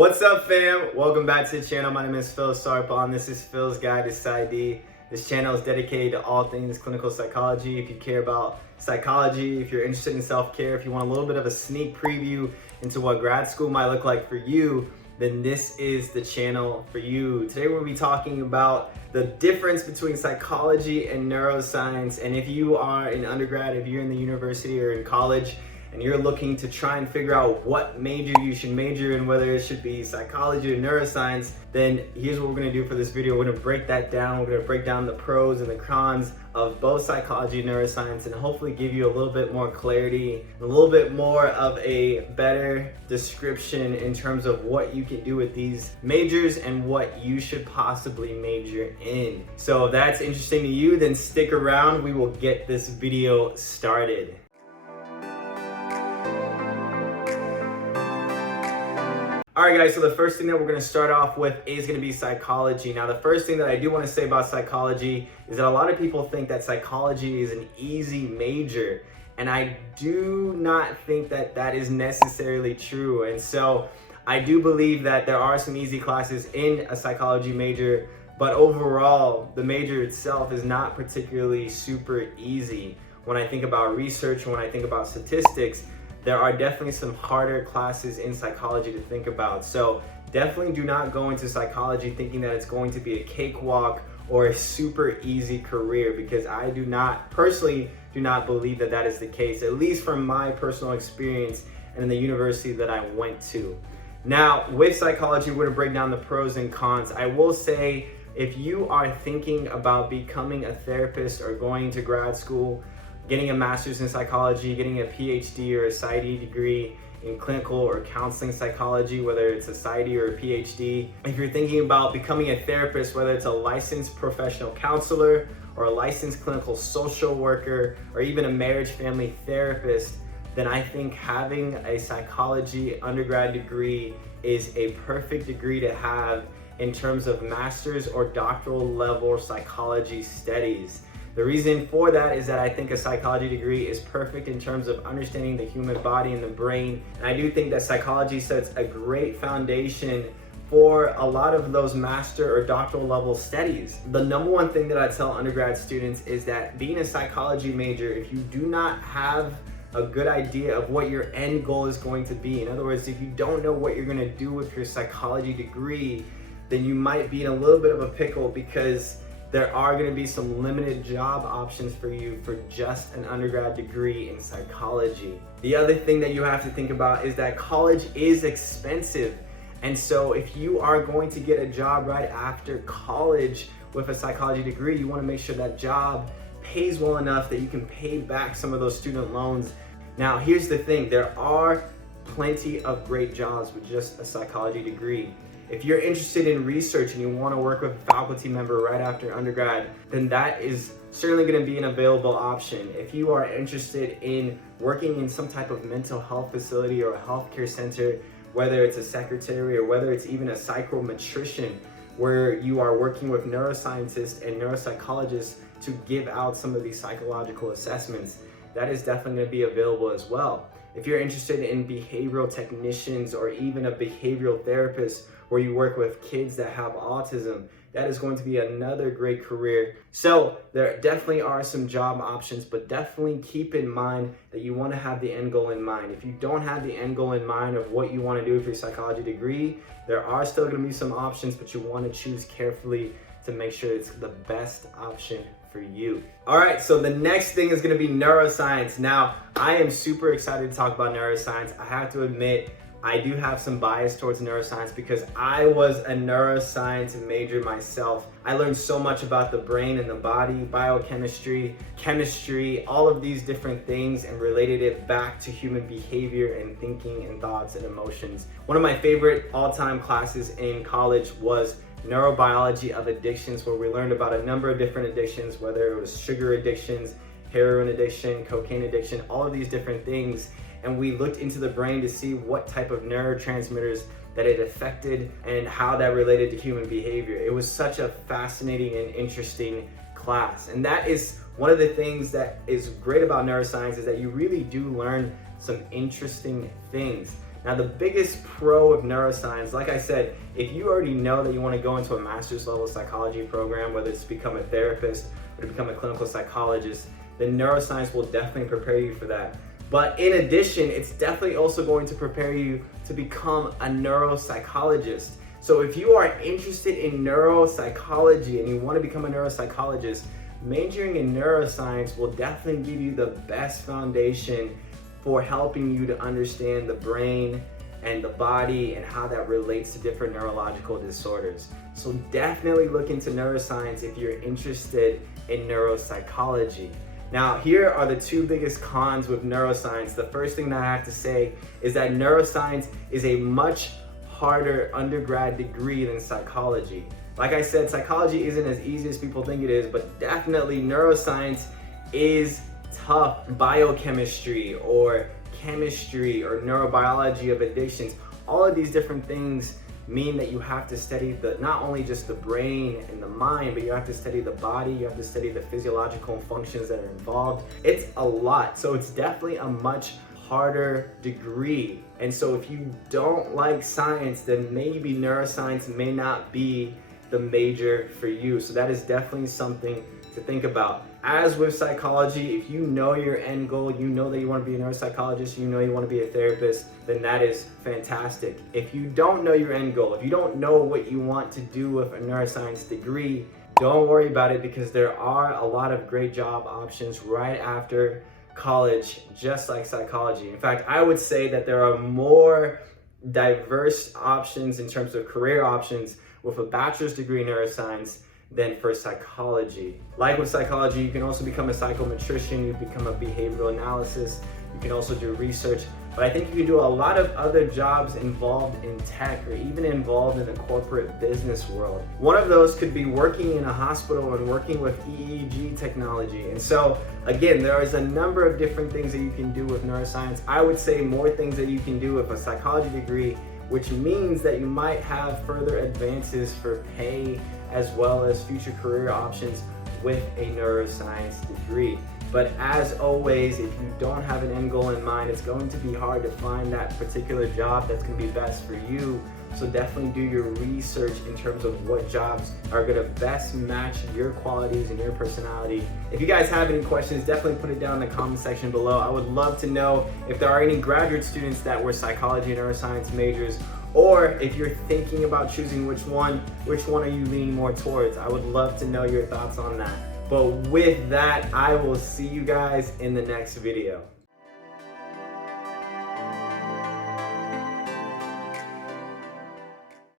What's up, fam? Welcome back to the channel. My name is Phil Sarpon, and this is Phil's Guide to Psy.D. This channel is dedicated to all things clinical psychology. If you care about psychology, if you're interested in self-care, if you want a little bit of a sneak preview into what grad school might look like for you, then this is the channel for you. Today we'll be talking about the difference between psychology and neuroscience. And if you are an undergrad, if you're in the university or in college, and you're looking to try and figure out what major you should major in, whether it should be psychology or neuroscience, then here's what we're gonna do for this video. We're gonna break that down. We're gonna break down the pros and the cons of both psychology and neuroscience, and hopefully give you a little bit more clarity, a little bit more of a better description in terms of what you can do with these majors and what you should possibly major in. So if that's interesting to you, then stick around. We will get this video started. Alright guys, so the first thing that we're going to start off with is going to be psychology. Now the first thing that I do want to say about psychology is that a lot of people think that psychology is an easy major, and I do not think that that is necessarily true. And so I do believe that there are some easy classes in a psychology major, but overall the major itself is not particularly super easy. When I think about research, when I think about statistics, there are definitely some harder classes in psychology to think about. So definitely do not go into psychology thinking that it's going to be a cakewalk or a super easy career, because I personally do not believe that that is the case, at least from my personal experience and in the university that I went to. Now, with psychology, we're gonna break down the pros and cons. I will say, if you are thinking about becoming a therapist or going to grad school, getting a master's in psychology, getting a PhD or a Psy.D degree in clinical or counseling psychology, whether it's a Psy.D or a PhD. If you're thinking about becoming a therapist, whether it's a licensed professional counselor or a licensed clinical social worker or even a marriage family therapist, then I think having a psychology undergrad degree is a perfect degree to have in terms of master's or doctoral level psychology studies. The reason for that is that I think a psychology degree is perfect in terms of understanding the human body and the brain. And I do think that psychology sets a great foundation for a lot of those master or doctoral level studies. The number one thing that I tell undergrad students is that being a psychology major, if you do not have a good idea of what your end goal is going to be, in other words, if you don't know what you're gonna do with your psychology degree, then you might be in a little bit of a pickle, because there are going to be some limited job options for you for just an undergrad degree in psychology. The other thing that you have to think about is that college is expensive. And so if you are going to get a job right after college with a psychology degree, you want to make sure that job pays well enough that you can pay back some of those student loans. Now, here's the thing. There are plenty of great jobs with just a psychology degree. If you're interested in research and you want to work with a faculty member right after undergrad, then that is certainly going to be an available option. If you are interested in working in some type of mental health facility or a healthcare center, whether it's a secretary or whether it's even a psychometrician, where you are working with neuroscientists and neuropsychologists to give out some of these psychological assessments, that is definitely going to be available as well. If you're interested in behavioral technicians or even a behavioral therapist, where you work with kids that have autism, that is going to be another great career. So there definitely are some job options, but definitely keep in mind that you want to have the end goal in mind. If you don't have the end goal in mind of what you want to do with your psychology degree, there are still going to be some options, but you want to choose carefully to make sure it's the best option for you. All right, so the next thing is going to be neuroscience. Now, I am super excited to talk about neuroscience. I have to admit, I do have some bias towards neuroscience because I was a neuroscience major myself. I learned so much about the brain and the body, biochemistry, chemistry, all of these different things, and related it back to human behavior and thinking and thoughts and emotions. One of my favorite all-time classes in college was neurobiology of addictions, where we learned about a number of different addictions, whether it was sugar addictions, heroin addiction, cocaine addiction, all of these different things. And we looked into the brain to see what type of neurotransmitters that it affected and how that related to human behavior. It was such a fascinating and interesting class. And that is one of the things that is great about neuroscience, is that you really do learn some interesting things. Now, the biggest pro of neuroscience, like I said, if you already know that you want to go into a master's level psychology program, whether it's to become a therapist or to become a clinical psychologist, then neuroscience will definitely prepare you for that. But in addition, it's definitely also going to prepare you to become a neuropsychologist. So if you are interested in neuropsychology and you want to become a neuropsychologist, majoring in neuroscience will definitely give you the best foundation for helping you to understand the brain and the body and how that relates to different neurological disorders. So definitely look into neuroscience if you're interested in neuropsychology. Now, here are the two biggest cons with neuroscience. The first thing that I have to say is that neuroscience is a much harder undergrad degree than psychology. Like I said, psychology isn't as easy as people think it is, but definitely neuroscience is tough. Biochemistry or chemistry or neurobiology of addictions, all of these different things mean that you have to study not only just the brain and the mind, but you have to study the body, you have to study the physiological functions that are involved. It's a lot, so it's definitely a much harder degree. And so if you don't like science, then maybe neuroscience may not be the major for you. So that is definitely something to think about. As with psychology, if you know your end goal, you know that you want to be a neuropsychologist, you know you want to be a therapist, then that is fantastic. If you don't know your end goal, if you don't know what you want to do with a neuroscience degree, don't worry about it, because there are a lot of great job options right after college, just like psychology. In fact, I would say that there are more diverse options in terms of career options with a bachelor's degree in neuroscience than for psychology. Like with psychology, you can also become a psychometrician, you become a behavioral analysis, you can also do research, but I think you can do a lot of other jobs involved in tech or even involved in the corporate business world. One of those could be working in a hospital and working with EEG technology. And so again, there is a number of different things that you can do with neuroscience. I would say more things that you can do with a psychology degree, which means that you might have further advances for pay as well as future career options with a neuroscience degree. But as always, if you don't have an end goal in mind, it's going to be hard to find that particular job that's going to be best for you. So definitely do your research in terms of what jobs are going to best match your qualities and your personality. If you guys have any questions, definitely put it down in the comment section below. I would love to know if there are any graduate students that were psychology and neuroscience majors, or if you're thinking about choosing which one are you leaning more towards? I would love to know your thoughts on that. But with that, I will see you guys in the next video.